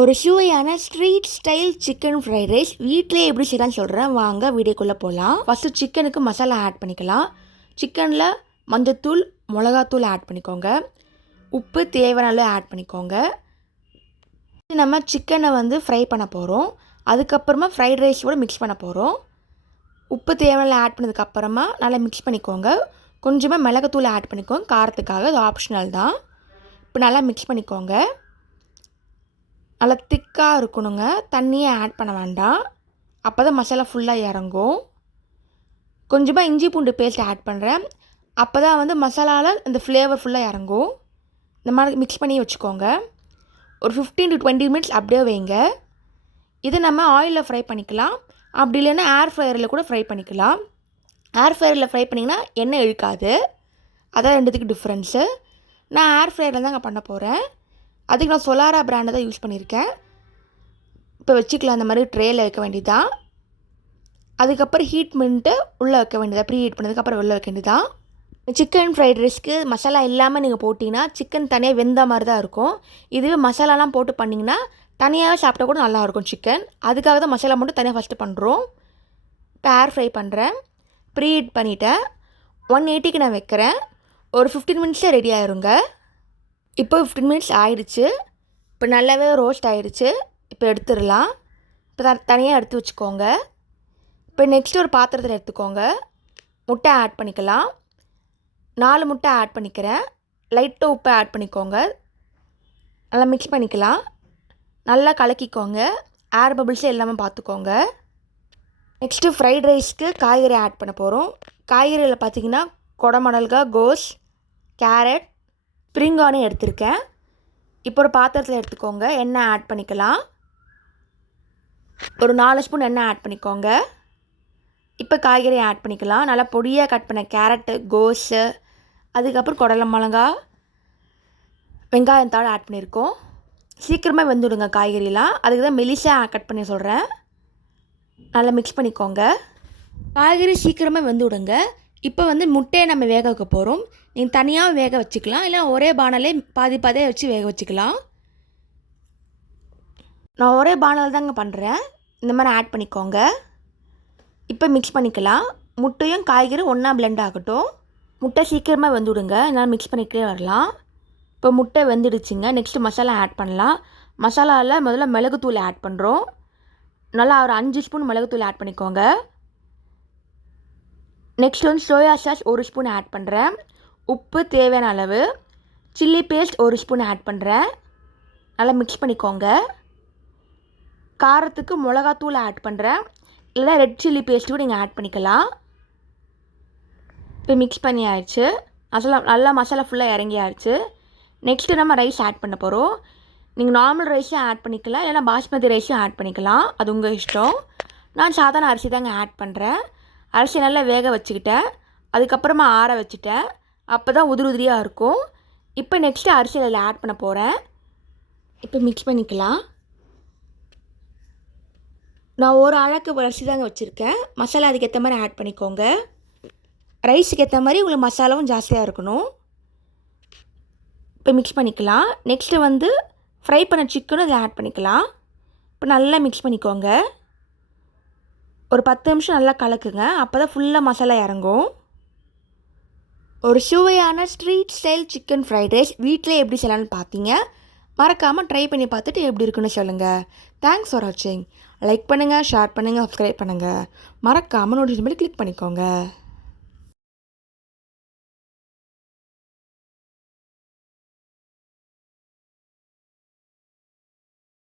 ஒரு சுவையான street style chicken fried rice வீட்டிலே எப்படி செய்யலாம்னு சொல்கிறேன். வாங்க வீடியோக்குள்ளே போகலாம். ஃபஸ்ட்டு சிக்கனுக்கு மசாலா ஆட் பண்ணிக்கலாம். சிக்கனில் மஞ்சத்தூள், மிளகாத்தூள் ஆட் பண்ணிக்கோங்க. உப்பு தேவையான அளவு ஆட் பண்ணிக்கோங்க. நம்ம சிக்கனை ஃப்ரை பண்ண போகிறோம். அதுக்கப்புறமா ஃப்ரைட் ரைஸோடு மிக்ஸ் பண்ண போகிறோம். உப்பு தேவையான ஆட் பண்ணதுக்கப்புறமா நல்லா மிக்ஸ் பண்ணிக்கோங்க. கொஞ்சமாக மிளகாத்தூள் ஆட் பண்ணிக்கோங்க காரத்துக்காக, அது ஆப்ஷனல் தான். இப்போ நல்லா மிக்ஸ் பண்ணிக்கோங்க. நல்லா திக்காக இருக்கணுங்க, தண்ணியே ஆட் பண்ண வேண்டாம். அப்போ தான் மசாலா ஃபுல்லாக இறங்கும். கொஞ்சமாக இஞ்சி பூண்டு பேஸ்ட் ஆட் பண்ணுறேன். அப்போ தான் மசாலாவில் இந்த ஃப்ளேவர் ஃபுல்லாக இறங்கும். இந்த மாதிரி மிக்ஸ் பண்ணி வச்சுக்கோங்க. ஒரு 15 to 20 மினிட்ஸ் அப்படியே வைங்க. இதை நம்ம ஆயிலில் ஃப்ரை பண்ணிக்கலாம். அப்படி இல்லைன்னா ஏர் ஃப்ரையரில் கூட ஃப்ரை பண்ணிக்கலாம். ஏர் ஃப்ரையரில் ஃப்ரை பண்ணிங்கன்னா எண்ணெய் இழுக்காது. அதான் ரெண்டுத்துக்கு டிஃப்ரென்ஸு. நான் ஏர் ஃப்ரையரில் தாங்க பண்ண போகிறேன். அதுக்கு நான் சொலாரா பிராண்டை தான் யூஸ் பண்ணியிருக்கேன். இப்போ வச்சுக்கலாம். அந்த மாதிரி ட்ரேயில் வைக்க வேண்டியதான். அதுக்கப்புறம் ஹீட் பண்ணிட்டு உள்ளே வைக்க வேண்டியதான். ப்ரீ ஹீட் பண்ணதுக்கப்புறம் வெளில வைக்க வேண்டியதான். சிக்கன் ஃப்ரைட் ரைஸ்க்கு மசாலா இல்லாமல் நீங்கள் போட்டிங்கன்னா சிக்கன் தனியாக வெந்த மாதிரி தான் இருக்கும். இதுவே மசாலாலாம் போட்டு பண்ணிங்கன்னா தனியாக சாப்பிட்டா கூட நல்லாயிருக்கும் சிக்கன். அதுக்காக தான் மசாலா மட்டும் தனியாக ஃபஸ்ட்டு பண்ணுறோம். இப்போ ஏர் ஃப்ரை பண்ணுறேன். ப்ரீ ஹீட் பண்ணிவிட்டேன். 180க்கு நான் வைக்கிறேன். ஒரு 15 மினிட்ஸில் ரெடி ஆயிருங்க. இப்போ 15 மினிட்ஸ் ஆயிடுச்சு. இப்போ நல்லாவே ரோஸ்ட் ஆகிடுச்சு. இப்போ எடுத்துடலாம். இப்போ தனியாக எடுத்து வச்சுக்கோங்க. இப்போ நெக்ஸ்ட் ஒரு பாத்திரத்தில் எடுத்துக்கோங்க. முட்டை ஆட் பண்ணிக்கலாம். 4 முட்டை ஆட் பண்ணிக்கிறேன். லைட்டாக உப்பை ஆட் பண்ணிக்கோங்க. நல்லா மிக்ஸ் பண்ணிக்கலாம். நல்லா கலக்கிக்கோங்க. ஏர் பபிள்ஸே இல்லாமல் பார்த்துக்கோங்க. நெக்ஸ்ட்டு ஃப்ரைட் ரைஸ்க்கு காய்கறி ஆட் பண்ண போகிறோம். காய்கறியில் பார்த்திங்கன்னா கொடமிளகா, கோஸ், கேரட், ஸ்ப்ரிங் ஆனியன் எடுத்திருக்கேன். இப்போ ஒரு பாத்திரத்தில் எடுத்துக்கோங்க. எண்ணெய் ஆட் பண்ணிக்கலாம். ஒரு 4 ஸ்பூன் எண்ணெய் ஆட் பண்ணிக்கோங்க. இப்போ காய்கறி ஆட் பண்ணிக்கலாம். நல்லா பொடியாக கட் பண்ண கேரட்டு, கோஸு, அதுக்கப்புறம் குடலை மிளகா, வெங்காயம் தாள் ஆட் பண்ணியிருக்கோம். சீக்கிரமாக வெந்துவிடுங்க காய்கறிலாம். அதுக்கு தான் மெலிசாக கட் பண்ணி சொல்கிறேன். நல்லா மிக்ஸ் பண்ணிக்கோங்க. காய்கறி சீக்கிரமாக வெந்து விடுங்க. இப்போ முட்டையை நம்ம வேக வைக்க போகிறோம். நீங்கள் தனியாக வேக வச்சுக்கலாம், இல்லை ஒரே பானலே பாதி பாதியாக வச்சு வேக வச்சுக்கலாம். நான் ஒரே பானல் தாங்க பண்ணுறேன். இந்த மாதிரி ஆட் பண்ணிக்கோங்க. இப்போ மிக்ஸ் பண்ணிக்கலாம். முட்டையும் காய்கறியும் ஒன்றா பிளெண்ட் ஆகட்டும். முட்டை சீக்கிரமாக வெந்துவிடுங்க. என்னால் மிக்ஸ் பண்ணிக்கிட்டே வரலாம். இப்போ முட்டை வெந்துடுச்சுங்க. நெக்ஸ்ட்டு மசாலா ஆட் பண்ணலாம். மசாலாவில் முதல்ல மிளகுத்தூள் ஆட் பண்ணுறோம். நல்லா ஒரு 5 ஸ்பூன் மிளகுத்தூள் ஆட் பண்ணிக்கோங்க. Next soya sauce 1 spoon add பண்ணுறேன். உப்பு தேவையான அளவு. சில்லி பேஸ்ட் 1 ஸ்பூன் ஆட் பண்ணுறேன். நல்லா மிக்ஸ் பண்ணிக்கோங்க. காரத்துக்கு மிளகாத்தூள் ஆட் பண்ணுறேன். இல்லைனா ரெட் சில்லி பேஸ்ட்டு கூட நீங்கள் ஆட் பண்ணிக்கலாம். இப்போ மிக்ஸ் பண்ணி ஆயிடுச்சு. நல்லா மசாலா ஃபுல்லாக இறங்கி ஆயிடுச்சு. நெக்ஸ்ட்டு நம்ம ரைஸ் ஆட் பண்ண போகிறோம். நீங்கள் நார்மல் ரைஸும் ஆட் பண்ணிக்கலாம், இல்லைனா பாஸ்மதி ரைஸும் ஆட் பண்ணிக்கலாம். அது உங்கள் இஷ்டம். நான் சாதாரண அரிசி தாங்க ஆட் பண்ணுறேன். அரிசி நல்லா வேக வச்சுக்கிட்டேன். அதுக்கப்புறமா ஆற வச்சுட்டேன். அப்போ தான் உதிரியாக இருக்கும். இப்போ நெக்ஸ்ட்டு அரிசி அதில் ஆட் பண்ண போகிறேன். இப்போ மிக்ஸ் பண்ணிக்கலாம். நான் ஒரு அழகு அரிசி தாங்க வச்சுருக்கேன். மசாலா அதுக்கேற்ற மாதிரி ஆட் பண்ணிக்கோங்க. ரைஸுக்கு ஏற்ற மாதிரி உங்களுக்கு மசாலாவும் ஜாஸ்தியாக இருக்கணும். இப்போ மிக்ஸ் பண்ணிக்கலாம். நெக்ஸ்ட்டு ஃப்ரை பண்ண சிக்கனும் இதில் ஆட் பண்ணிக்கலாம். இப்போ நல்லா மிக்ஸ் பண்ணிக்கோங்க. ஒரு 10 நிமிஷம் நல்லா கலக்குங்க. அப்போ தான் ஃபுல்லாக மசாலா இறங்கும். ஒரு சுவையான street style chicken fried rice வீட்டிலே எப்படி செய்யலான்னு பார்த்தீங்க. மறக்காமல் ட்ரை பண்ணி பார்த்துட்டு எப்படி இருக்குன்னு சொல்லுங்கள். தேங்க்ஸ் ஃபார் வாட்சிங். லைக் பண்ணுங்கள், ஷேர் பண்ணுங்கள், சப்ஸ்கிரைப் பண்ணுங்கள். மறக்காமல் நோட்டிஃபிகேஷன் கிளிக் பண்ணிக்கோங்க.